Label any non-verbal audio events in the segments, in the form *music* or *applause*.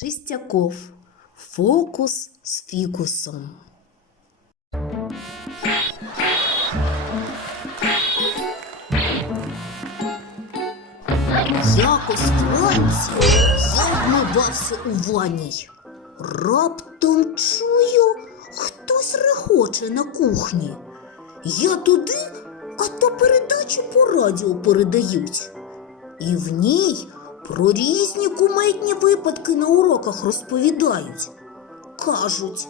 Чистяков. Фокус з фікусом. Якось вранці я вмивався у ванній. Раптом чую, хтось регоче на кухні. Я туди, а то передачу по радіо передають. І в ній про різні кумедні випадки на уроках розповідають. Кажуть,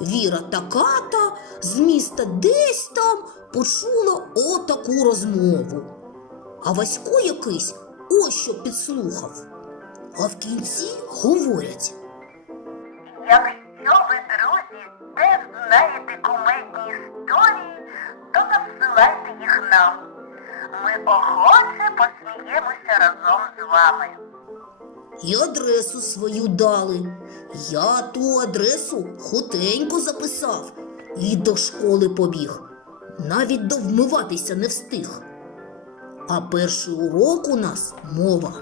Віра така-та з міста десь там почула отаку розмову. А Васько якийсь ось що підслухав. А в кінці говорять. Якщо ви, друзі, теж знаєте кумедні історії, то надсилайте їх нам. Ми охоче посміємося разом з вами. І адресу свою дали. Я ту адресу хутенько записав і до школи побіг. Навіть довмиватися не встиг. А перший урок у нас мова.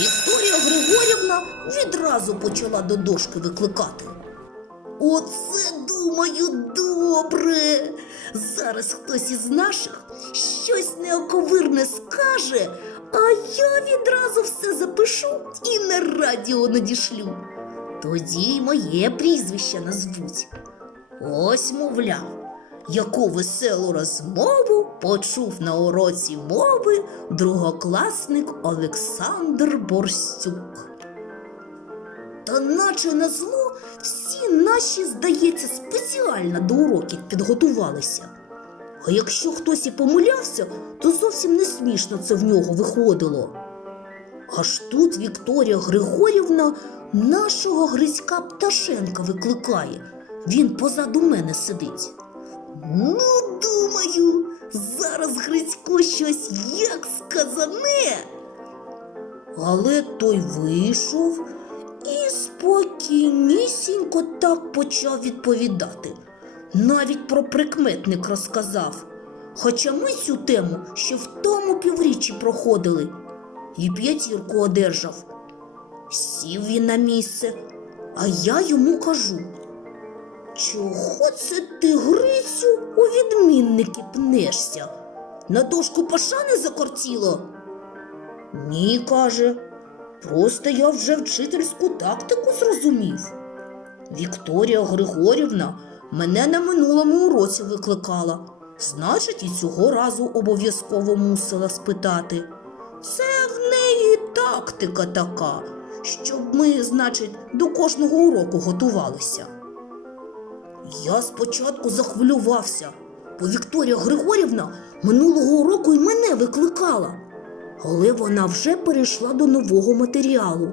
Вікторія Григорівна відразу почала до дошки викликати. Оце, думаю, добре. Зараз хтось із наших щось неоковирне скаже, а я відразу все запишу і на радіо надішлю. Тоді й моє прізвище назвуть. Ось, мовляв, яку веселу розмову почув на уроці мови другокласник Олександр Борстюк. Та наче на зло всі наші, здається, спеціально до уроків підготувалися. А якщо хтось і помилявся, то зовсім не смішно це в нього виходило. Аж тут Вікторія Григорівна нашого Грицька Пташенка викликає. Він позаду мене сидить. Ну, думаю, зараз Грицько щось як сказане. Але той вийшов і спокійнісінько так почав відповідати. Навіть про прикметник розказав. Хоча ми цю тему ще в тому півріччі проходили і п'ятірку одержав. Сів він на місце, а я йому кажу. Чого це ти, Грицю, у відмінники пнешся? На дошку пашани закортіло? Ні, каже. Просто я вже вчительську тактику зрозумів. Вікторія Григорівна мене на минулому уроці викликала. Значить, і цього разу обов'язково мусила спитати. Це в неї тактика така, щоб ми, значить, до кожного уроку готувалися. Я спочатку захвилювався, бо Вікторія Григорівна минулого уроку й мене викликала, але вона вже перейшла до нового матеріалу.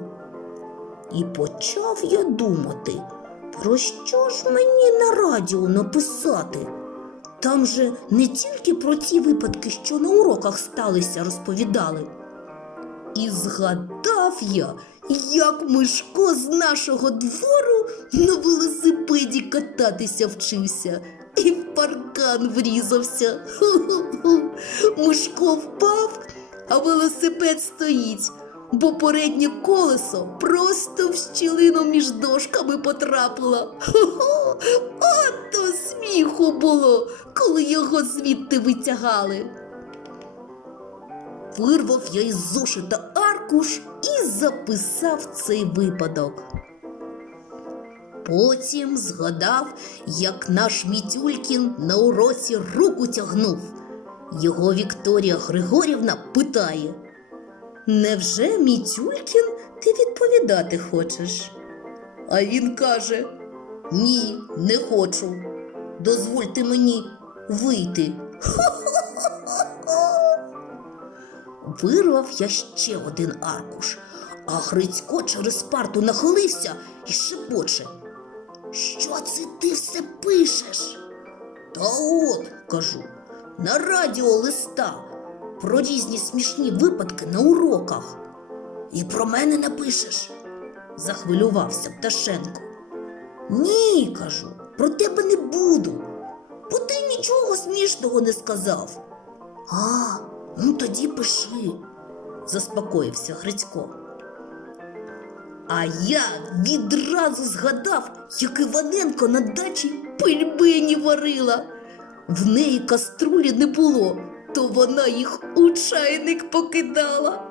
І почав я думати, про що ж мені на радіо написати. Там же не тільки про ті випадки, що на уроках сталися, розповідали. І згадав я, як Мишко з нашого двору на велосипеді кататися вчився і в паркан врізався. *laughs* Ху-ху-ху. Мишко впав, а велосипед стоїть, бо переднє колесо просто в щілину між дошками потрапило. Ху-ху. Ото сміху було, коли його звідти витягали. Вирвав я із зошита аркуш і записав цей випадок. Потім згадав, як наш Мітюлькін на уроці руку тягнув. Його Вікторія Григорівна питає: Невже Мітюлькін ти відповідати хочеш? А він каже: Ні, не хочу. Дозвольте мені вийти. *laughs* Вирвав я ще один аркуш, а Грицько через парту нахилився і шепоче. Що це ти все пишеш? Та от, кажу, на радіо листа про різні смішні випадки на уроках. І про мене напишеш, захвилювався Пташенко. Ні, кажу, про тебе не буду, бо ти нічого смішного не сказав. А, ну тоді пиши, заспокоївся Грицько. А я відразу згадав, як Іваненко на дачі пельмені варила. В неї каструлі не було, то вона їх у чайник покидала.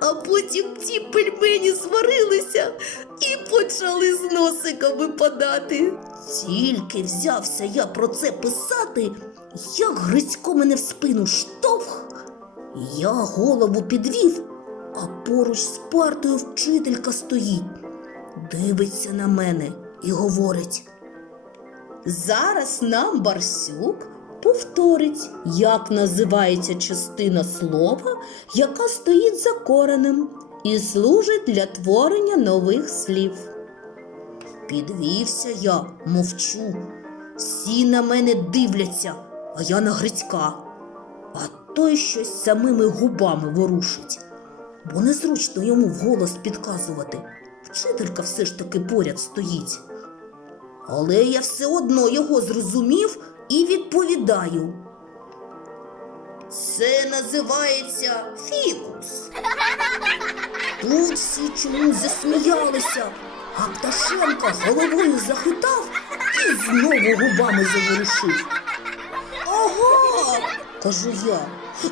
А потім ті пельмені зварилися і почали з носика випадати. Тільки взявся я про це писати, як Грицько мене в спину штовх. Я голову підвів, а поруч з партою вчителька стоїть, дивиться на мене і говорить. Зараз нам Барсюк повторить, як називається частина слова, яка стоїть за коренем і служить для творення нових слів. Підвівся я, мовчу. Всі на мене дивляться, а я на Грицька. А той щось самими губами ворушить, бо незручно йому вголос підказувати. Вчителька все ж таки поряд стоїть. Але я все одно його зрозумів і відповідаю. Це називається фікус. *laughs* Тут всі чомусь засміялися, а Пташенко головою захитав і знову губами заворушив. Ага, кажу я.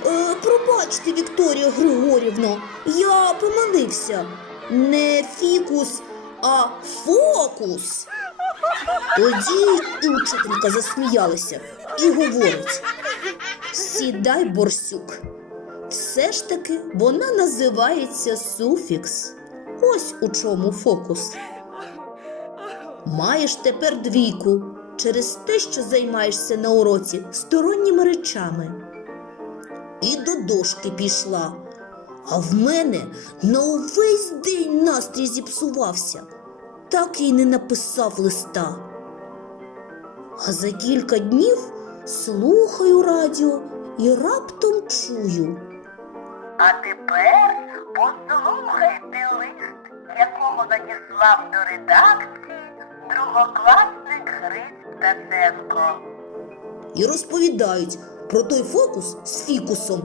Е, пробачте, Вікторія Григорівна, я помилився. Не фікус, а фокус. Тоді і учителька засміялася і говорить: Сідай, борсюк. Все ж таки вона називається суфікс. Ось у чому фокус. Маєш тепер двійку через те, що займаєшся на уроці сторонніми речами. І до дошки пішла. А в мене на увесь день настрій зіпсувався, так і не написав листа. А за кілька днів слухаю радіо і раптом чую. А тепер послухайте лист, якого надіслав до редакції другокласник Гриць Пташенко. і розповідають про той фокус з фікусом.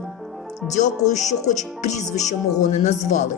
Дякую, що хоч прізвище мого не назвали.